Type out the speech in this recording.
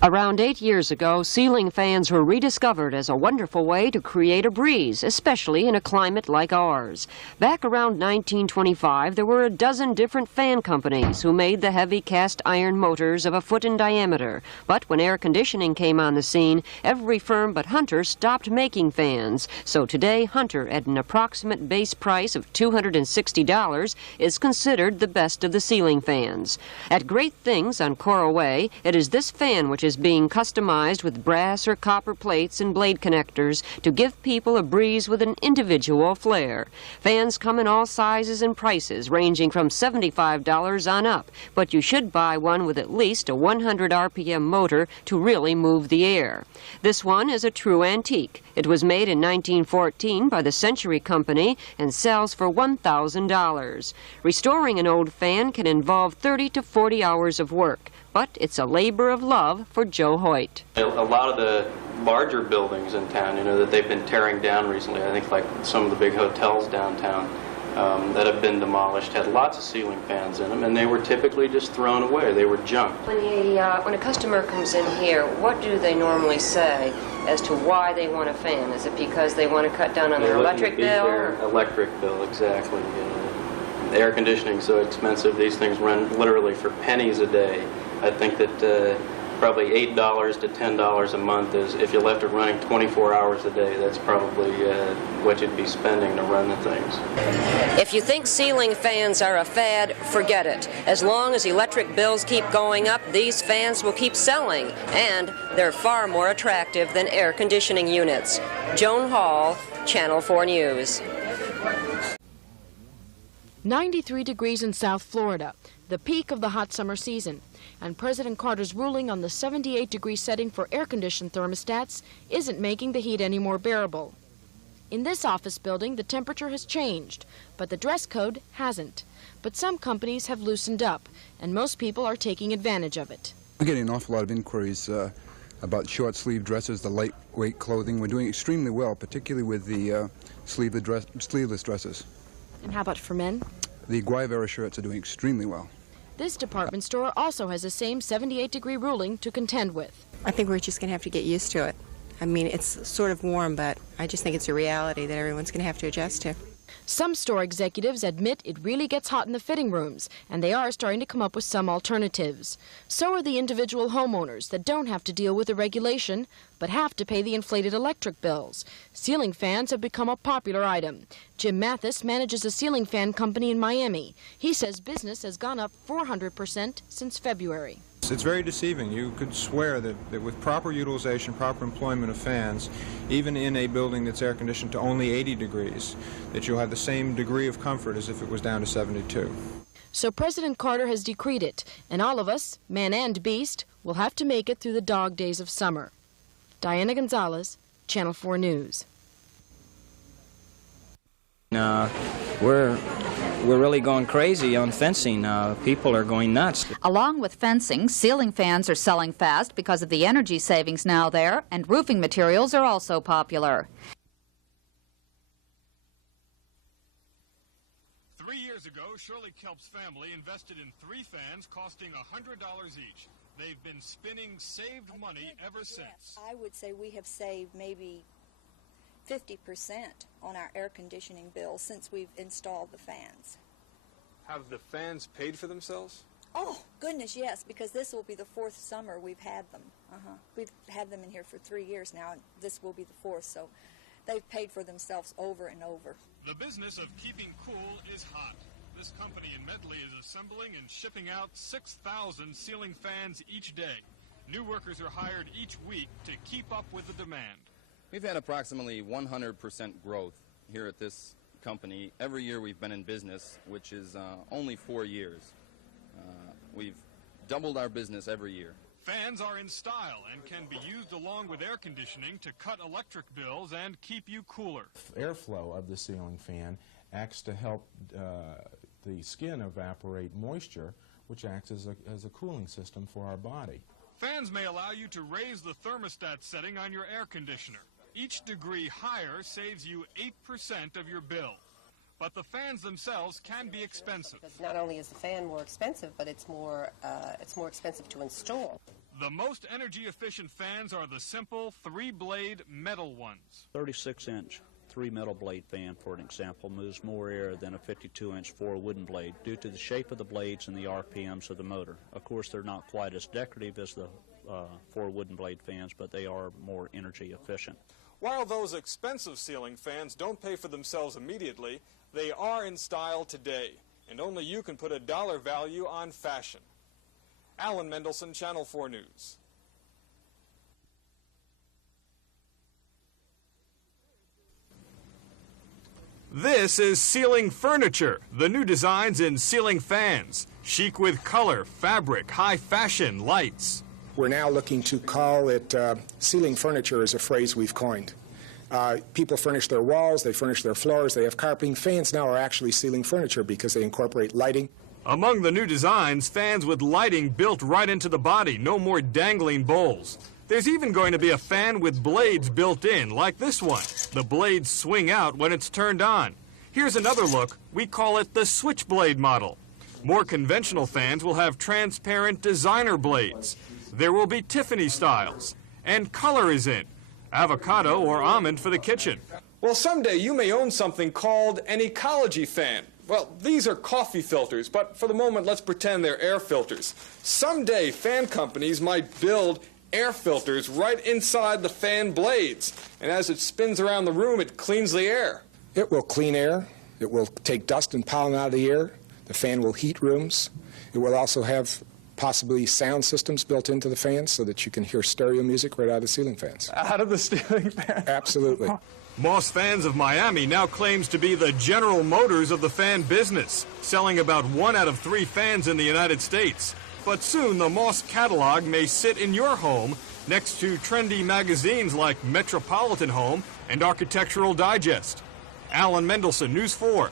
Around 8 years ago, ceiling fans were rediscovered as a wonderful way to create a breeze, especially in a climate like ours. Back around 1925, there were a dozen different fan companies who made the heavy cast iron motors of a foot in diameter. But when air conditioning came on the scene, every firm but Hunter stopped making fans. So today, Hunter, at an approximate base price of $260, is considered the best of the ceiling fans. At Great Things on Coral Way, it is this fan which is being customized with brass or copper plates and blade connectors to give people a breeze with an individual flair. Fans come in all sizes and prices, ranging from $75 on up, but you should buy one with at least a 100 RPM motor to really move the air. This one is a true antique. It was made in 1914 by the Century Company and sells for $1,000. Restoring an old fan can involve 30 to 40 hours of work, but it's a labor of love for Joe Hoyt. A lot of the larger buildings in town, that they've been tearing down recently, I think like some of the big hotels downtown that have been demolished, had lots of ceiling fans in them, and they were typically just thrown away. They were junk. When a customer comes in here, what do they normally say as to why they want a fan? Is it because they want to cut down on their electric bill? Their electric bill, exactly. The air conditioning is so expensive, these things run literally for pennies a day. I think that probably $8 to $10 a month is, if you left it running 24 hours a day, that's probably what you'd be spending to run the things. If you think ceiling fans are a fad, forget it. As long as electric bills keep going up, these fans will keep selling, and they're far more attractive than air conditioning units. Joan Hall, Channel 4 News. 93 degrees in South Florida, the peak of the hot summer season. And President Carter's ruling on the 78-degree setting for air-conditioned thermostats isn't making the heat any more bearable. In this office building, the temperature has changed, but the dress code hasn't. But some companies have loosened up, and most people are taking advantage of it. We're getting an awful lot of inquiries about short-sleeve dresses, the lightweight clothing. We're doing extremely well, particularly with the sleeveless dresses. And how about for men? The Guayavera shirts are doing extremely well. This department store also has the same 78-degree ruling to contend with. I think we're just going to have to get used to it. I mean, it's sort of warm, but I just think it's a reality that everyone's going to have to adjust to. Some store executives admit it really gets hot in the fitting rooms, and they are starting to come up with some alternatives. So are the individual homeowners that don't have to deal with the regulation, but have to pay the inflated electric bills. Ceiling fans have become a popular item. Jim Mathis manages a ceiling fan company in Miami. He says business has gone up 400% since February. It's very deceiving. You could swear that with proper utilization, proper employment of fans, even in a building that's air conditioned to only 80 degrees, that you'll have the same degree of comfort as if it was down to 72. So President Carter has decreed it, and all of us, man and beast, will have to make it through the dog days of summer. Diana Gonzalez, Channel 4 News. We're really going crazy on fencing. People are going nuts. Along with fencing, ceiling fans are selling fast because of the energy savings now there, and roofing materials are also popular. 3 years ago, Shirley Kelp's family invested in 3 fans costing $100 each. They've been spinning saved money ever since. I would say we have saved maybe 50% on our air conditioning bill since we've installed the fans. Have the fans paid for themselves? Oh, goodness, yes, because this will be the 4th summer we've had them. We've had them in here for 3 years now, and this will be the 4th, so they've paid for themselves over and over. The business of keeping cool is hot. This company in Medley is assembling and shipping out 6,000 ceiling fans each day. New workers are hired each week to keep up with the demand. We've had approximately 100% growth here at this company every year we've been in business, which is only 4 years. We've doubled our business every year. Fans are in style and can be used along with air conditioning to cut electric bills and keep you cooler. Airflow of the ceiling fan acts to help the skin evaporate moisture, which acts as a cooling system for our body. Fans may allow you to raise the thermostat setting on your air conditioner. Each degree higher saves you 8% of your bill. But the fans themselves can be expensive. Not only is the fan more expensive, but it's more expensive to install. The most energy-efficient fans are the simple 3-blade metal ones. 36-inch 3 metal blade fan, for an example, moves more air than a 52-inch 4 wooden blade due to the shape of the blades and the RPMs of the motor. Of course, they're not quite as decorative as the 4 wooden blade fans, but they are more energy efficient. While those expensive ceiling fans don't pay for themselves immediately, they are in style today, and only you can put a dollar value on fashion. Alan Mendelson, Channel 4 News. This is Ceiling Furniture, the new designs in ceiling fans. Chic with color, fabric, high fashion, lights. We're now looking to call it ceiling furniture is a phrase we've coined. People furnish their walls, they furnish their floors, they have carpeting. Fans now are actually ceiling furniture because they incorporate lighting. Among the new designs, fans with lighting built right into the body, no more dangling bowls. There's even going to be a fan with blades built in, like this one. The blades swing out when it's turned on. Here's another look. We call it the switchblade model. More conventional fans will have transparent designer blades. There will be Tiffany styles. And color is in. Avocado or almond for the kitchen. Well, someday you may own something called an ecology fan. Well, these are coffee filters, but for the moment, let's pretend they're air filters. Someday, fan companies might build air filters right inside the fan blades, and as it spins around the room, it cleans the air. It will clean air. It will take dust and pollen out of the air. The fan will heat rooms. It will also have possibly sound systems built into the fans so that you can hear stereo music right out of the ceiling fans. Out of the ceiling fan? Absolutely. Moss Fans of Miami now claims to be the General Motors of the fan business, selling about 1 out of 3 fans in the United States. But soon the Moss catalog may sit in your home next to trendy magazines like Metropolitan Home and Architectural Digest. Alan Mendelson, News 4.